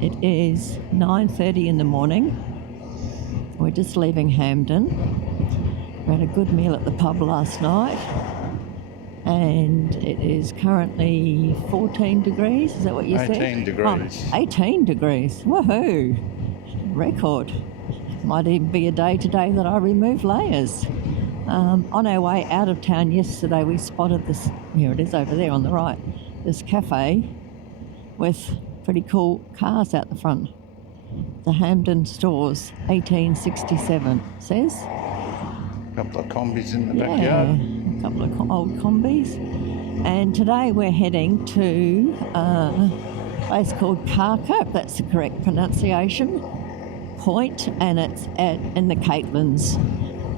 It is 9:30 in the morning. We're just leaving Hampden. We had a good meal at the pub last night, and it is currently 14 degrees. Is that what you said? 18 degrees. Oh, 18 degrees. Woohoo! Record. Might even be a day today that I remove layers. On our way out of town yesterday, we spotted this, here it is over there on the right, this cafe with pretty cool cars out the front. The Hampden stores, 1867, says. A couple of combis in the backyard. A couple of old combis. And today we're heading to a place called Kaka, if that's the correct pronunciation, point, and it's in the Caitlin's.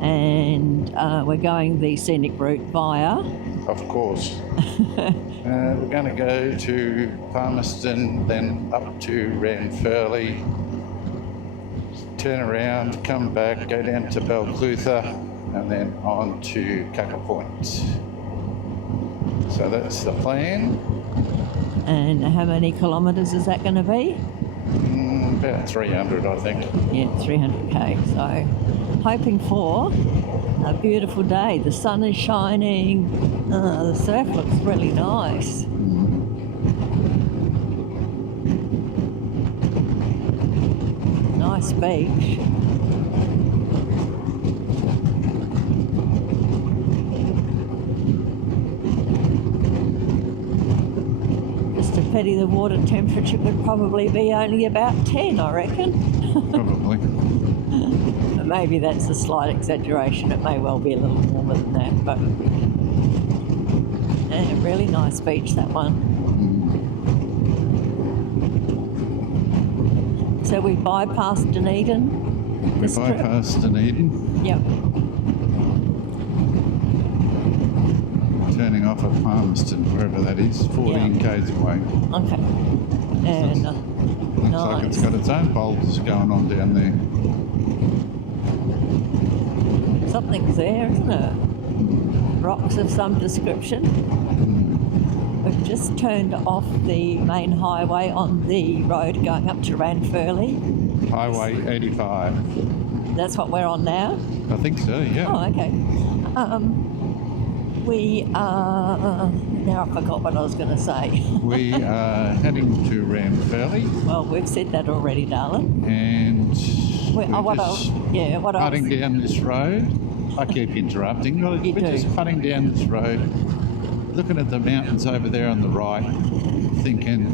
And we're going the scenic route via... Of course. We're going to go to Palmerston, then up to Ranfurly, turn around, come back, go down to Balclutha, and then on to Kaka Point. So that's the plan. And how many kilometres is that going to be? About 300, I think. Yeah, 300k. So hoping for a beautiful day. The sun is shining. The surf looks really nice. Nice beach. Just a pity the water temperature would probably be only about 10, I reckon. Probably. But maybe that's a slight exaggeration. It may well be a little warmer than that, but yeah, really nice beach, that one. So we bypassed Dunedin. We bypassed Dunedin. Yep. Turning off at Palmerston, wherever that is, 14 k's away. Okay. And looks like it's got its own boulders going on down there. Something's there, isn't it? Rocks of some description. We've just turned off the main highway on the road going up to Ranfurly. Highway 85. That's what we're on now? I think so, yeah. Oh, okay. We are... now I forgot what I was going to say. We are heading to Ranfurly. Well, we've said that already, darling. And we're putting down this road. I keep interrupting. We're just putting down this road, looking at the mountains over there on the right, thinking,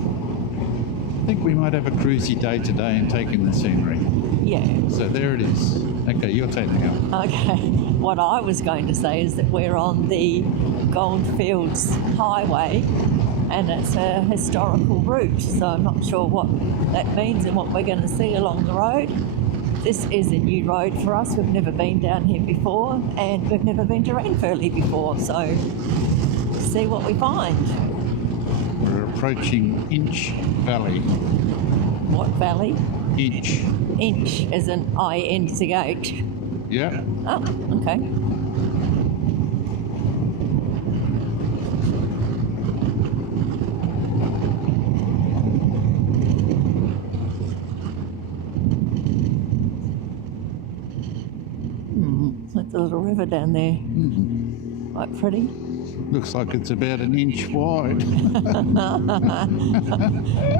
I think we might have a cruisy day today and take in the scenery. Yeah. So there it is. Okay, your turn now. Okay. What I was going to say is that we're on the Goldfields highway, and it's a historical route, so I'm not sure what that means and what we're going to see along the road. This is a new road for us. We've never been down here before, and we've never been to Ranfurly before, so see what we find. We're approaching Inch Valley. What valley? Inch. Inch, as in I-N-C-H. Yeah. Oh, okay. That's a little river down there. Quite pretty. Looks like it's about an inch wide.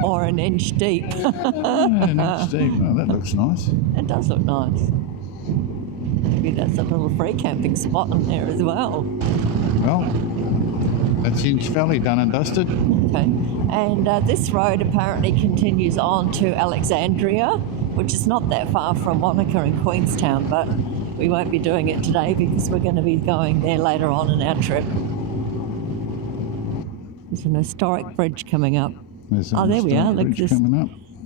Or an inch deep. An inch deep. Oh, that looks nice. It does look nice. Maybe that's a little free camping spot in there as well. Well, that's Inch Valley done and dusted. Okay. And this road apparently continues on to Alexandria, which is not that far from Wanaka and Queenstown, but we won't be doing it today because we're going to be going there later on in our trip. There's an historic bridge coming up. There we are. Look, this,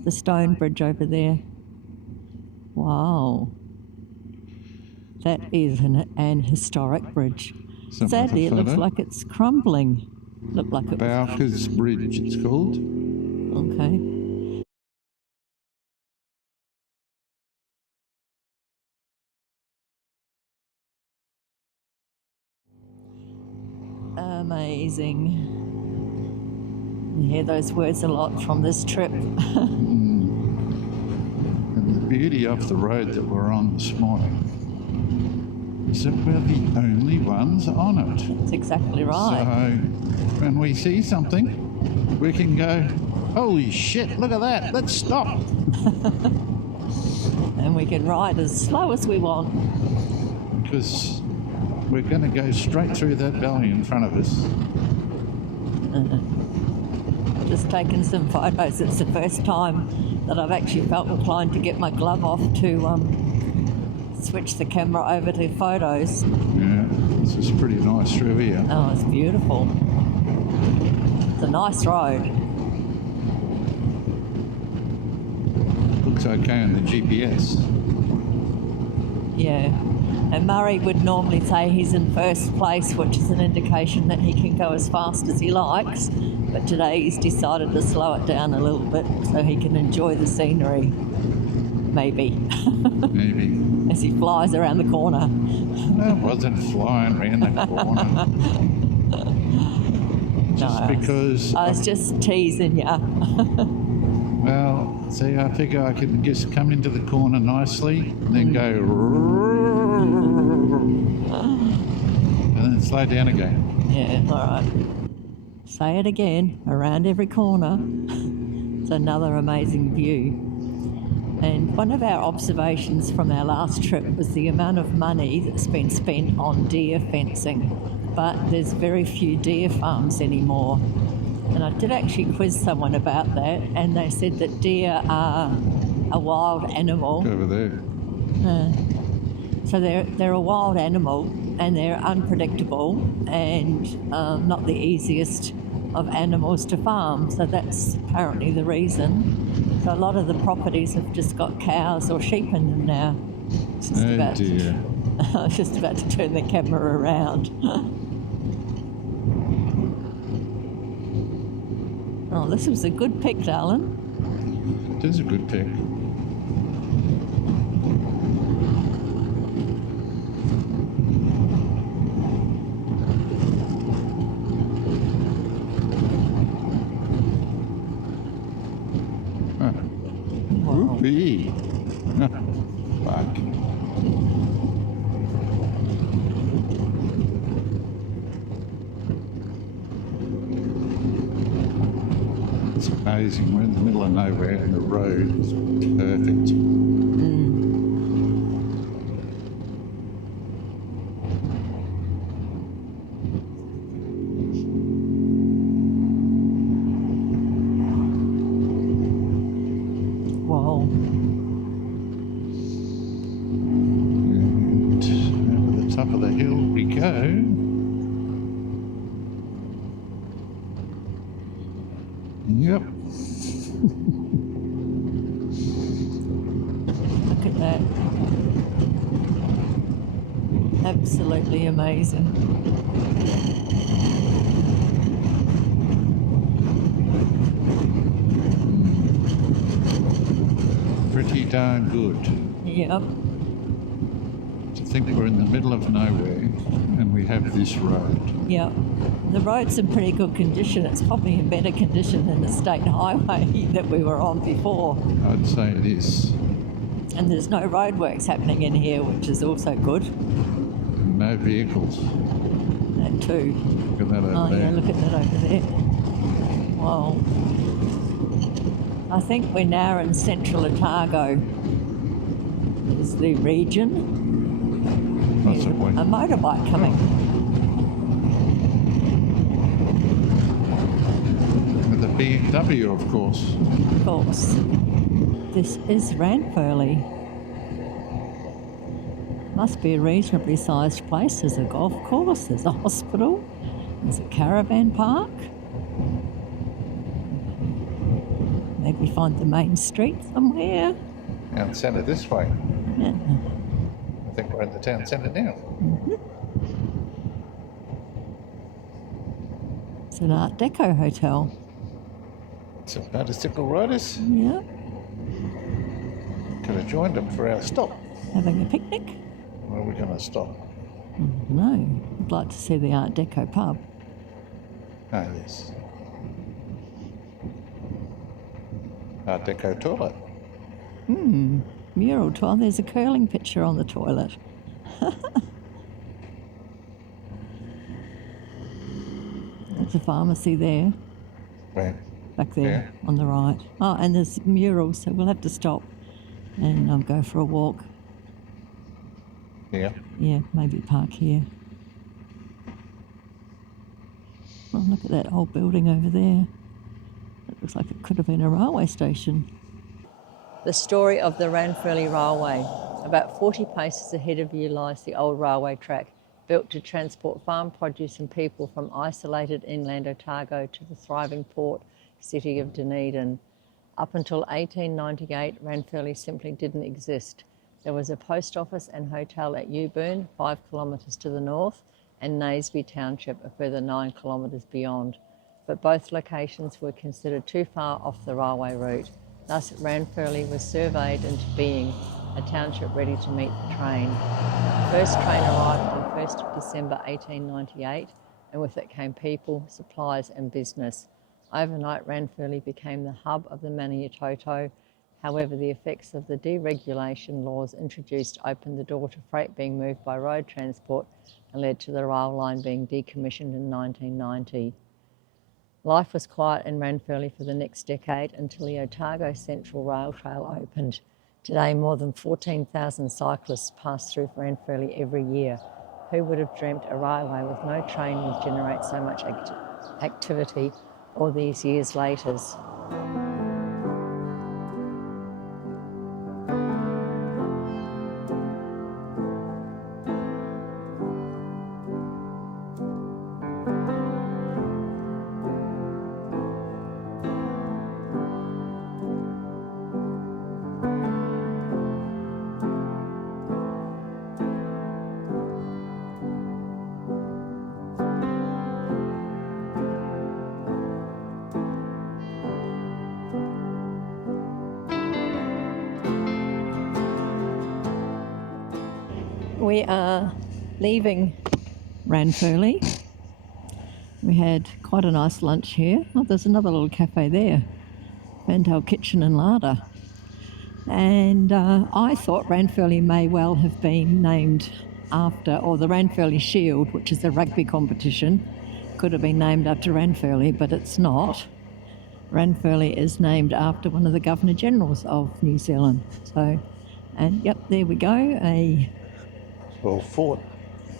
the stone bridge over there. Wow. That is an historic bridge. Sadly, it looks like it's crumbling. Looked like it was... Bowker's Bridge, it's called. Okay. Amazing. You hear those words a lot from this trip. beauty of the road that we're on this morning is that we're the only ones on it. That's exactly right. So when we see something, we can go, holy shit, look at that, let's stop. And we can ride as slow as we want. Because we're going to go straight through that valley in front of us. Just taken some photos. It's the first time that I've actually felt inclined to get my glove off to switch the camera over to photos. Yeah, this is pretty nice through here. Oh, it's beautiful. It's a nice road. Looks okay on the GPS. Yeah. And Murray would normally say he's in first place, which is an indication that he can go as fast as he likes. But today he's decided to slow it down a little bit so he can enjoy the scenery. Maybe. Maybe. As he flies around the corner. No, it wasn't flying around the corner. Just because... I was just teasing you. Well, see, I figure I can just come into the corner nicely and then go... and then slow down again. Yeah, all right. Say it again, around every corner. It's another amazing view. And one of our observations from our last trip was the amount of money that's been spent on deer fencing. But there's very few deer farms anymore. And I did actually quiz someone about that, and they said that deer are a wild animal. Over there. So they're a wild animal, and they're unpredictable and not the easiest of animals to farm. So that's apparently the reason. So a lot of the properties have just got cows or sheep in them now. Dear. I was just about to turn the camera around. Oh, this was a good pick, darling. It is a good pick. Whoopee. Fuck. It's amazing. We're in the middle of nowhere and the road is perfect. Wow. And over the top of the hill we go. Yep. Look at that. Absolutely amazing. Pretty darn good. Yep. To think we're in the middle of nowhere and we have this road. Yep. The road's in pretty good condition. It's probably in better condition than the state highway that we were on before. I'd say it is. And there's no roadworks happening in here, which is also good. No vehicles. That too. Look at that over Oh there. yeah, look at that over there. Wow. I think we're now in Central Otago. Is the region. Possibly. A motorbike coming. With a BMW, of course. Of course. This is Ranfurly. Must be a reasonably sized place. There's a golf course, there's a hospital, there's a caravan park. Maybe find the main street somewhere. Town centre this way. Yeah. I think we're in the town centre now. Mm-hmm. It's an Art Deco hotel. Some motorcycle riders. Yeah. Could have joined them for our stop. Having a picnic? Where are we going to stop? No. I'd like to see the Art Deco pub. Ah, yes. Art Deco toilet. Mural toilet. There's a curling picture on the toilet. There's a pharmacy there. Where? Back there on the right. Oh, and there's murals, so we'll have to stop and go for a walk. Yeah. Yeah, maybe park here. Oh, look at that old building over there. It looks like it could have been a railway station. The story of the Ranfurly Railway. About 40 paces ahead of you lies the old railway track, built to transport farm produce and people from isolated inland Otago to the thriving port city of Dunedin. Up until 1898, Ranfurly simply didn't exist. There was a post office and hotel at Uburn, 5 kilometres to the north, and Naseby Township, a further 9 kilometres beyond. But both locations were considered too far off the railway route. Thus, Ranfurly was surveyed into being a township ready to meet the train. The first train arrived on 1st of December 1898, and with it came people, supplies and business. Overnight, Ranfurly became the hub of the Maniatoto. However, the effects of the deregulation laws introduced opened the door to freight being moved by road transport and led to the rail line being decommissioned in 1990. Life was quiet in Ranfurly for the next decade until the Otago Central Rail Trail opened. Today, more than 14,000 cyclists pass through Ranfurly every year. Who would have dreamt a railway with no train would generate so much activity all these years later? We are leaving Ranfurly. We had quite a nice lunch here. Oh, there's another little cafe there, Vandale Kitchen and Larder. And I thought Ranfurly may well have been named after, or the Ranfurly Shield, which is a rugby competition, could have been named after Ranfurly, but it's not. Ranfurly is named after one of the Governor Generals of New Zealand. So, and yep, there we go, fort.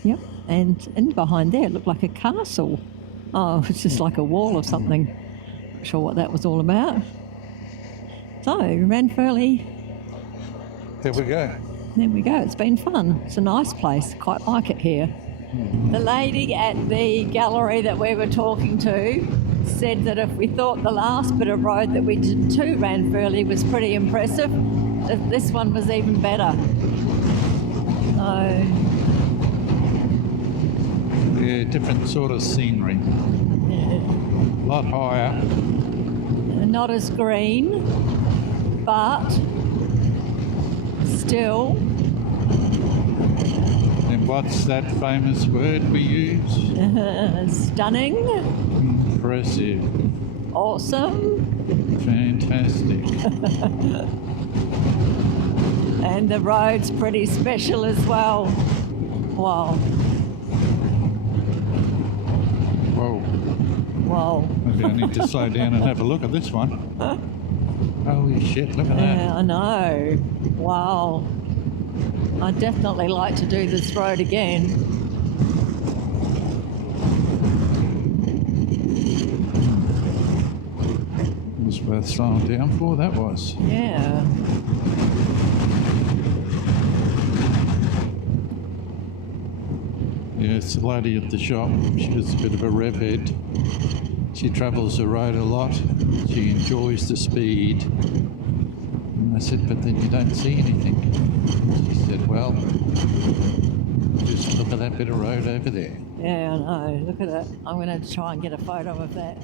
Yep, and in behind there it looked like a castle. Oh, it's just like a wall or something. Not sure what that was all about. So, Ranfurly. There we go. There we go. It's been fun. It's a nice place. Quite like it here. The lady at the gallery that we were talking to said that if we thought the last bit of road that we did to Ranfurly was pretty impressive, this one was even better. Yeah, different sort of scenery. Yeah. A lot higher. Not as green, but still. And what's that famous word we use? Stunning. Impressive. Awesome. Fantastic. And the road's pretty special as well. Wow. Whoa. Wow. Maybe I need to slow down and have a look at this one. Holy shit, look at that. Yeah, I know. Wow. I'd definitely like to do this road again. It was worth slowing down for, that was. Yeah. Yeah, it's the lady at the shop. She was a bit of a rev head. She travels the road a lot. She enjoys the speed. And I said, but then you don't see anything. She said, well, just look at that bit of road over there. Yeah, I know. Look at that. I'm going to try and get a photo of that.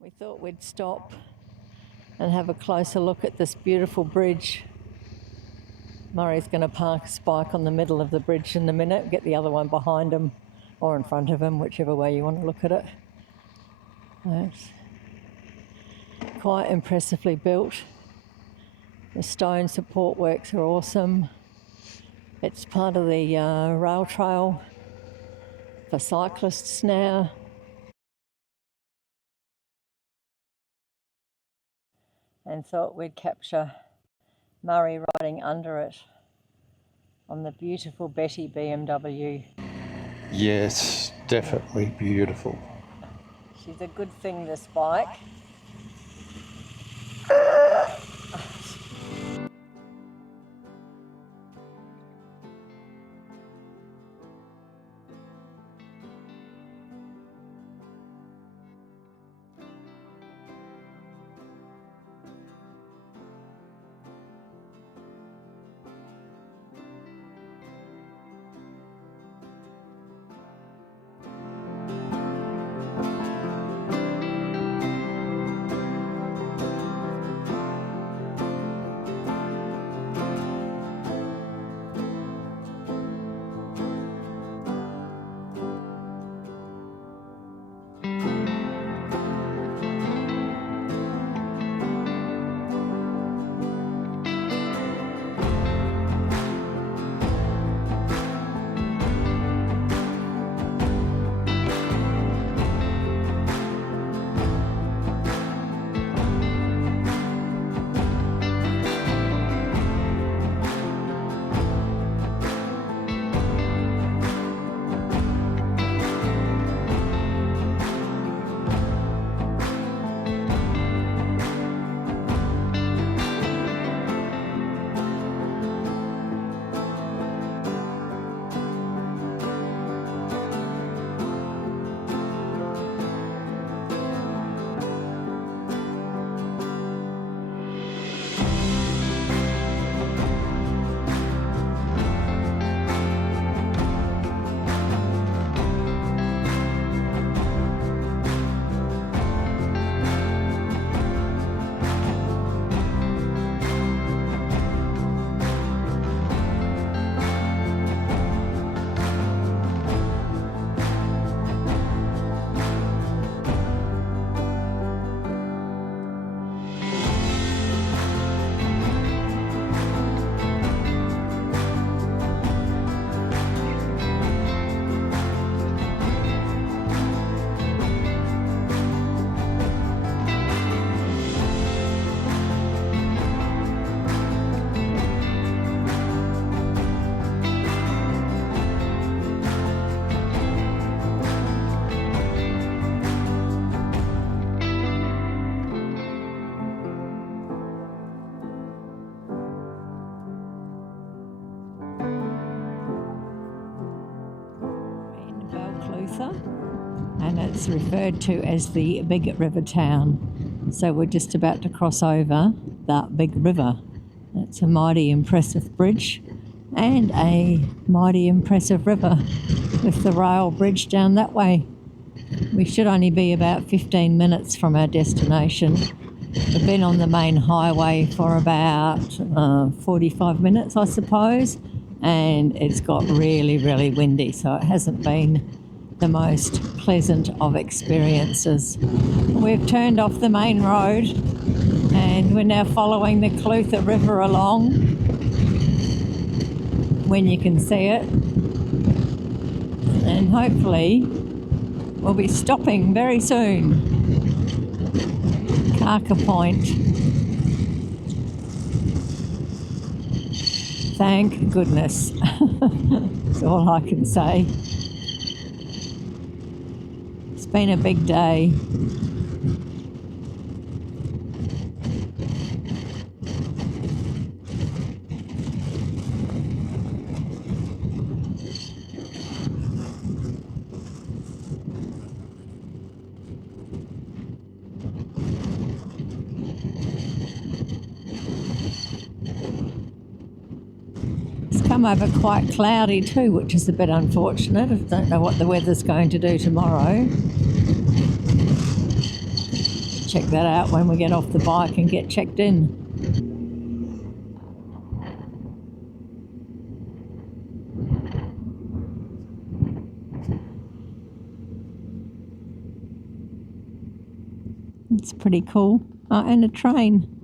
We thought we'd stop and have a closer look at this beautiful bridge. Murray's going to park his bike on the middle of the bridge in a minute, get the other one behind him, or in front of him, whichever way you want to look at it. It's quite impressively built. The stone support works are awesome. It's part of the rail trail for cyclists now. And thought we'd capture Murray riding under it on the beautiful Betty BMW. Yes, definitely beautiful. She's a good thing, this bike. And it's referred to as the Big River Town. So we're just about to cross over that big river. It's a mighty impressive bridge and a mighty impressive river with the rail bridge down that way. We should only be about 15 minutes from our destination. We've been on the main highway for about 45 minutes, I suppose, and it's got really, really windy, so it hasn't been the most pleasant of experiences. We've turned off the main road and we're now following the Clutha River along, when you can see it, and hopefully we'll be stopping very soon. Kaka Point. Thank goodness. That's all I can say. It's been a big day. Come over quite cloudy too, which is a bit unfortunate. I don't know what the weather's going to do tomorrow. Check that out when we get off the bike and get checked in. It's pretty cool. And a train.